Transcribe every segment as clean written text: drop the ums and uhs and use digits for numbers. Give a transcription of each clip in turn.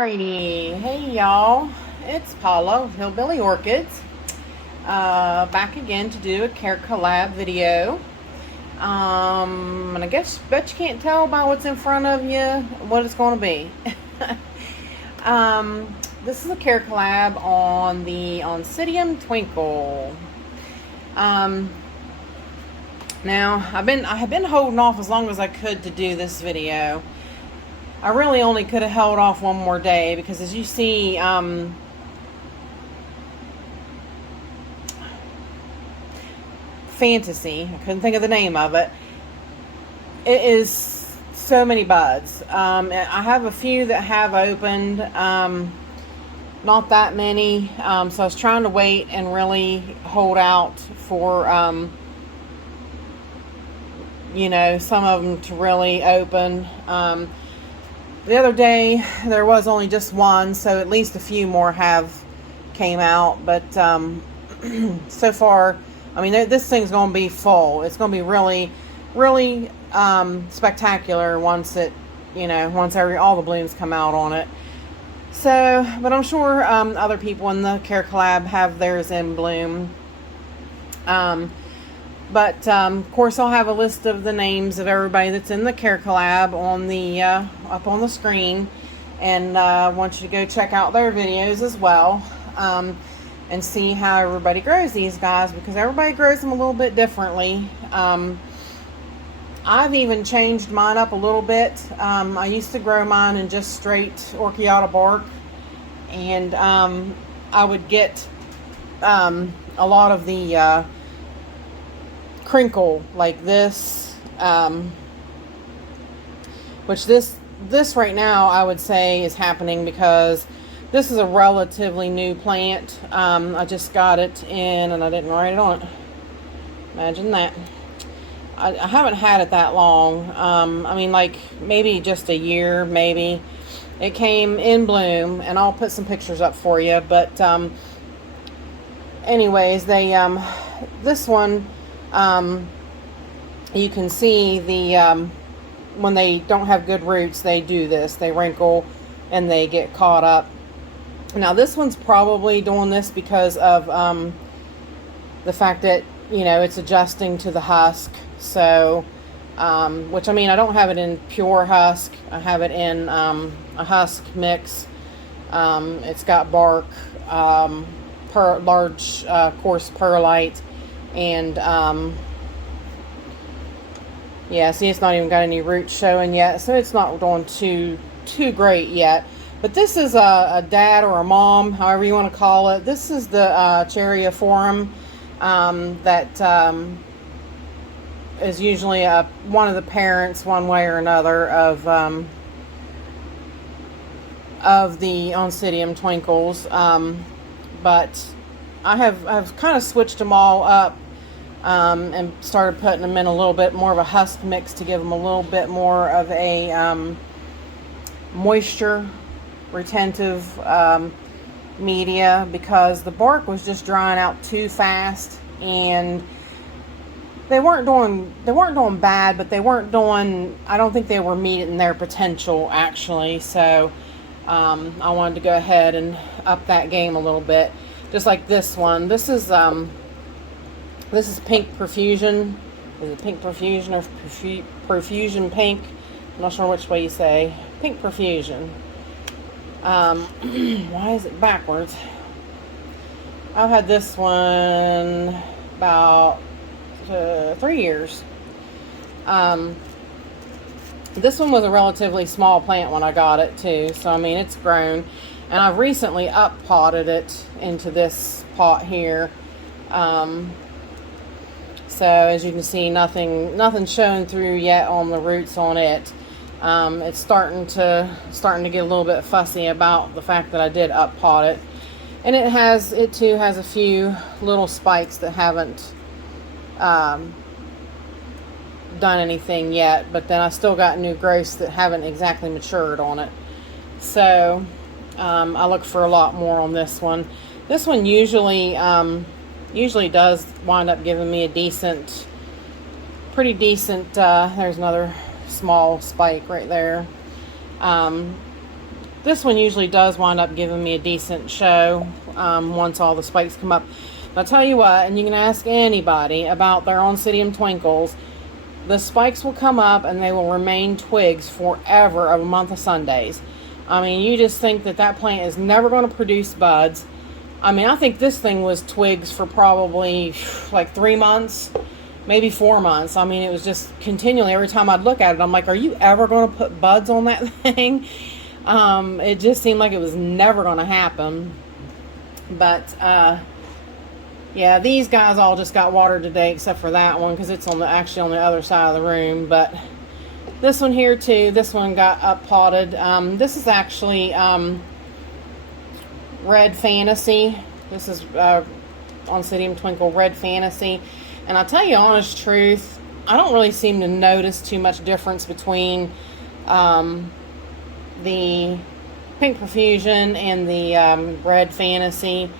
Alrighty, hey y'all, it's Paula of Hillbilly Orchids, back again to do a Carecollab video. And I bet you can't tell by what's in front of you what it's going to be. This is a Carecollab on the Oncidium Twinkle. Now I have been holding off as long as I could to do this video. I really only could have held off one more day because, as you see, Fantasy, I couldn't think of the name of it. It is so many buds. I have a few that have opened, not that many. So I was trying to wait and really hold out for, some of them to really open. The other day there was only just one, so at least a few more have came out, but so far, I mean, this thing's going to be full. It's going to be really, really spectacular once all the blooms come out on it. So, but I'm sure other people in the Carecollab have theirs in bloom. But of course, I'll have a list of the names of everybody that's in the Carecollab on the up on the screen, and I want you to go check out their videos as well, and see how everybody grows these guys, because everybody grows them a little bit differently. I've even changed mine up a little bit. I used to grow mine in just straight orchiata bark, and I would get a lot of the crinkle like this, which this right now I would say is happening because this is a relatively new plant. I just got it in and I didn't write it on it. Imagine that. I haven't had it that long. I mean, like maybe just a year, maybe. It came in bloom, and I'll put some pictures up for you, but anyways, they this one, you can see the when they don't have good roots, they do this. They wrinkle and they get caught up. Now this one's probably doing this because of the fact that it's adjusting to the husk. So which, I mean, I don't have it in pure husk. I have it in a husk mix. It's got bark, large coarse perlite. And yeah, see, it's not even got any roots showing yet, so it's not doing too great yet. But this is a dad or a mom, however you want to call it. This is the Carecollab that is usually one of the parents, one way or another, of the Oncidium Twinkles. But I've kind of switched them all up, and started putting them in a little bit more of a husk mix to give them a little bit more of a moisture retentive media, because the bark was just drying out too fast, and they weren't doing bad, but they weren't doing, I don't think they were meeting their potential actually. So I wanted to go ahead and up that game a little bit. Just like this one. This is Pink Profusion. Is it Pink Profusion or Profusion Pink? I'm not sure which way you say. Pink Profusion. Why is it backwards? I've had this one about 3 years. This one was a relatively small plant when I got it too. So I mean, it's grown. And I've recently up-potted it into this pot here. So as you can see, nothing showing through yet on the roots on it. It's starting to get a little bit fussy about the fact that I did up-pot it. And it too has a few little spikes that haven't done anything yet. But then I still got new growths that haven't exactly matured on it. So I look for a lot more on this one. This one usually does wind up giving me a pretty decent, there's another small spike right there. This one usually does wind up giving me a decent show once all the spikes come up. But I'll tell you what, and you can ask anybody about their Oncidium Twinkles, the spikes will come up and they will remain twigs forever of a month of Sundays. I mean, you just think that that plant is never going to produce buds. I mean, I think this thing was twigs for probably like 3 months, maybe 4 months. I mean, it was just continually, every time I'd look at it, I'm like, are you ever going to put buds on that thing? It just seemed like it was never going to happen. But, yeah, these guys all just got watered today except for that one because it's actually on the other side of the room. But this one here too, this one got up potted. This is actually Red Fantasy. This is Oncidium Twinkle Red Fantasy. And I'll tell you honest truth, I don't really seem to notice too much difference between the Pink Profusion and the Red Fantasy.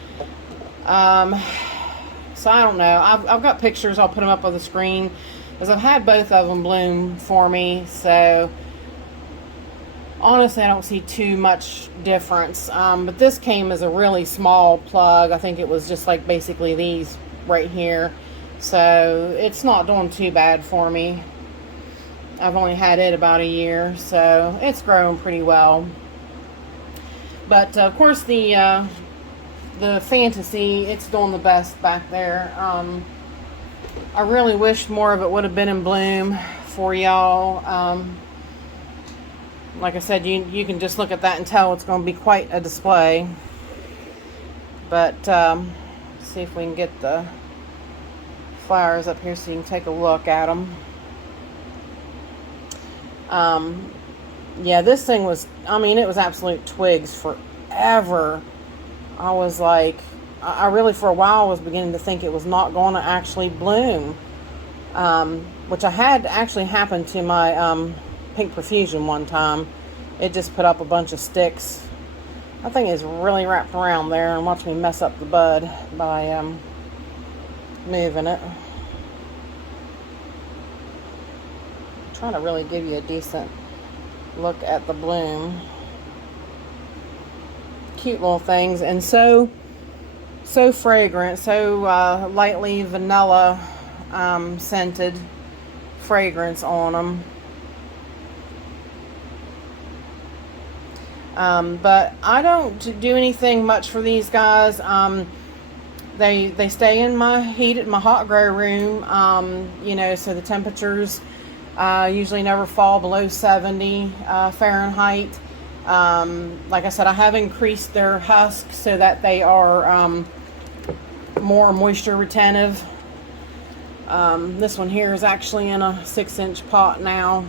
So I don't know. I've got pictures. I'll put them up on the screen because I've had both of them bloom for me. So honestly, I don't see too much difference. But this came as a really small plug. I think it was just like basically these right here. So it's not doing too bad for me. I've only had it about a year, so it's grown pretty well. But of course the Fantasy, it's doing the best back there. I really wish more of it would have been in bloom for y'all. Like I said, you can just look at that and tell it's going to be quite a display. But see if we can get the flowers up here so you can take a look at them. Yeah, this thing was, I mean, it was absolute twigs forever. I was like, I really for a while was beginning to think it was not going to actually bloom, which I had actually happened to my Pink Profusion one time. It just put up a bunch of sticks. That thing is really wrapped around there, and watch me mess up the bud by moving it. I'm trying to really give you a decent look at the bloom. Cute little things, and so fragrant, so lightly vanilla scented fragrance on them. But I don't do anything much for these guys. They stay in my hot grow room, you know, so the temperatures usually never fall below 70 Fahrenheit. Like I said, I have increased their husk so that they are more moisture retentive. This one here is actually in a 6-inch pot now,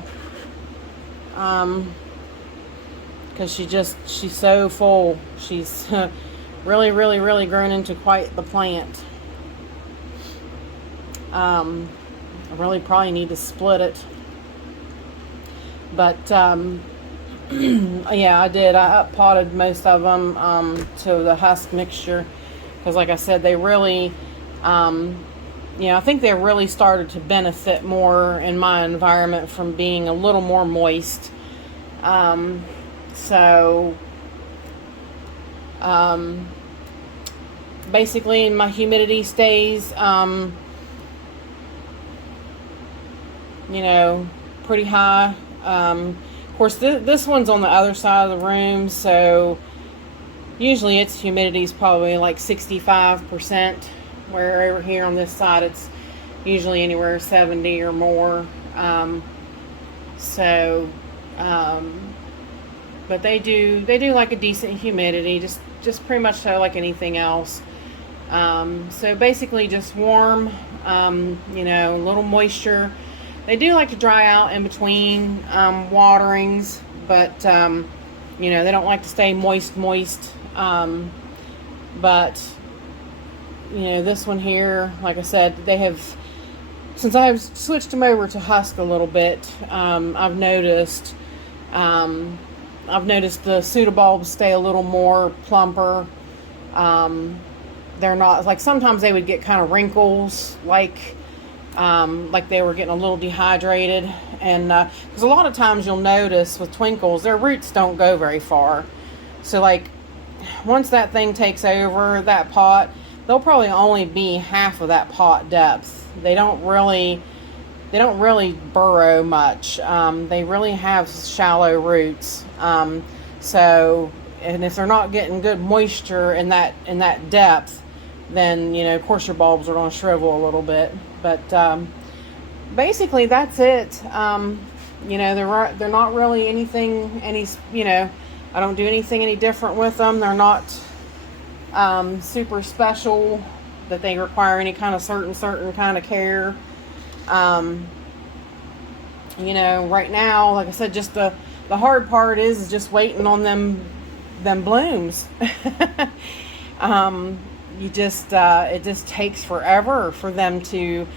because she's so full. She's really grown into quite the plant. I really probably need to split it, but yeah, I did. I up potted most of them to the husk mixture because, like I said, they really, you know, I think they really started to benefit more in my environment from being a little more moist. So basically, my humidity stays, you know, pretty high. Of course, this one's on the other side of the room, so usually its humidity is probably like 65%, where over here on this side it's usually anywhere 70 or more. But they do like a decent humidity, just pretty much so like anything else. So basically just warm, you know, a little moisture. They do like to dry out in between waterings, but you know, they don't like to stay moist. But you know, this one here, like I said, they have, since I've switched them over to husk a little bit, I've noticed the pseudobulbs stay a little more plumper. They're not, like, sometimes they would get kind of wrinkles, like they were getting a little dehydrated. And because a lot of times you'll notice with Twinkles, their roots don't go very far. So like once that thing takes over that pot, they'll probably only be half of that pot depth. They don't really burrow much. They really have shallow roots. So, and if they're not getting good moisture in that depth, then, you know, of course your bulbs are going to shrivel a little bit. But basically that's it. You know, they're not really anything, you know, I don't do anything any different with them. They're not super special that they require any kind of certain kind of care. You know, right now, like I said, just the hard part is just waiting on them blooms. It just takes forever for them to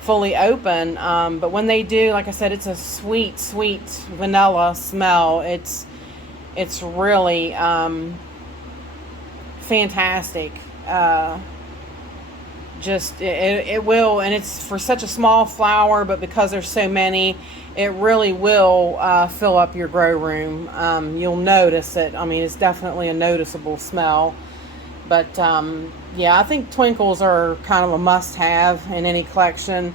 fully open. But when they do, like I said, it's a sweet vanilla smell. It's really fantastic. It will, and it's for such a small flower, but because there's so many, it really will fill up your grow room. You'll notice it. I mean, it's definitely a noticeable smell. But yeah, I think Twinkles are kind of a must-have in any collection.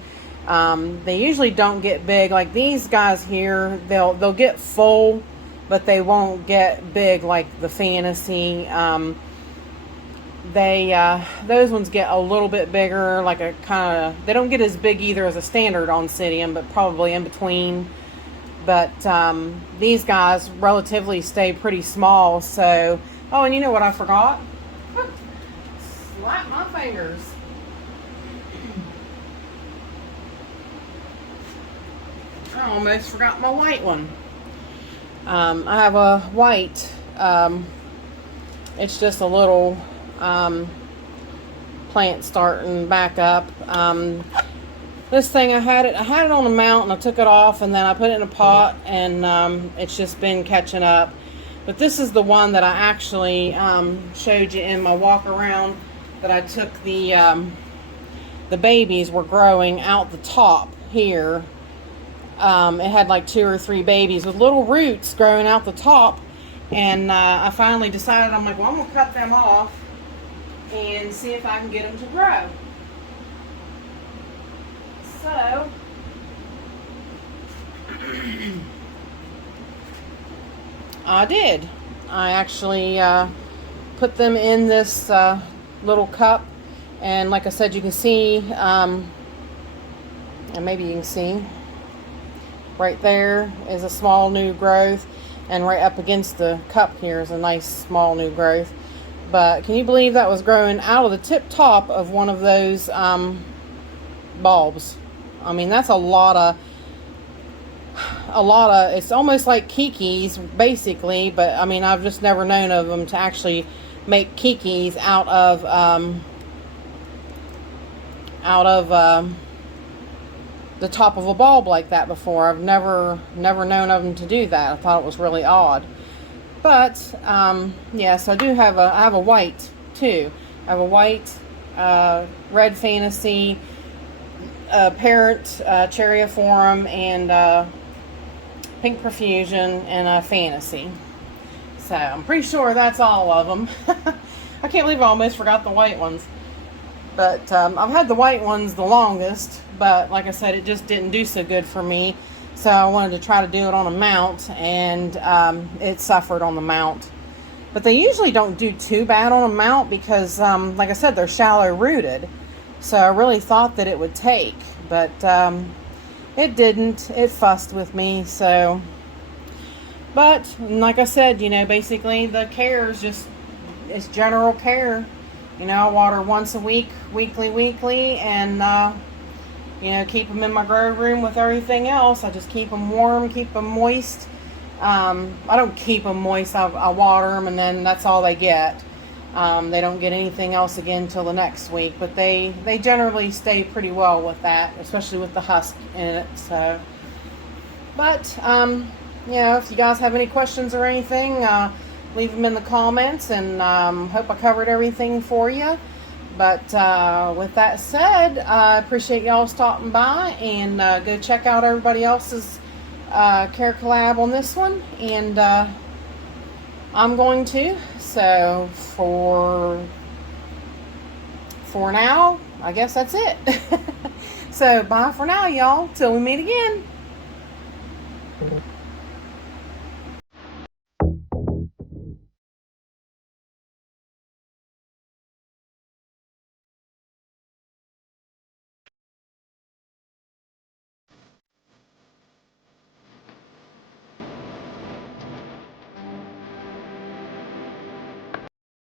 They usually don't get big like these guys here. They'll get full, but they won't get big like the Fantasy. Those ones get a little bit bigger, like a kind of, they don't get as big either as a standard Oncidium, but probably in between. But these guys relatively stay pretty small. So, oh, and you know what I forgot? Slap my fingers. I almost forgot my white one. I have a white. It's just a little plant starting back up. This thing, I had it on a mount and I took it off and then I put it in a pot, and it's just been catching up. But this is the one that I actually showed you in my walk around, that I took the babies were growing out the top here. It had like 2 or 3 babies with little roots growing out the top, and I finally decided, I'm like, well, I'm gonna cut them off and see if I can get them to grow. So I did. I actually put them in this little cup, and like I said, you can see, and maybe you can see right there is a small new growth, and right up against the cup here is a nice small new growth. But can you believe that was growing out of the tip top of one of those bulbs? I mean, that's a lot of, it's almost like kikis basically, but I mean, I've just never known of them to actually make kikis out of the top of a bulb like that before. I've never known of them to do that. I thought it was really odd. But yes, I have a white too. I have a white, red Fantasy, parrot, Cherryiforum, and pink Profusion, and a Fantasy. So I'm pretty sure that's all of them. I can't believe I almost forgot the white ones. But I've had the white ones the longest, but like I said, it just didn't do so good for me. So I wanted to try to do it on a mount, and it suffered on the mount. But they usually don't do too bad on a mount because, like I said, they're shallow rooted. So I really thought that it would take, but it didn't. It fussed with me. So, but like I said, you know, basically the care is just, it's general care. You know, I water once a week, weekly, and you know, keep them in my grow room with everything else. I just keep them warm, keep them moist. I don't keep them moist. I water them, and then that's all they get. They don't get anything else again till the next week. But they generally stay pretty well with that, especially with the husk in it. So, but you know, if you guys have any questions or anything, leave them in the comments, and hope I covered everything for you. But with that said, I appreciate y'all stopping by, and go check out everybody else's Carecollab on this one. And I'm going to. So for now, I guess that's it. So bye for now, y'all. Till we meet again.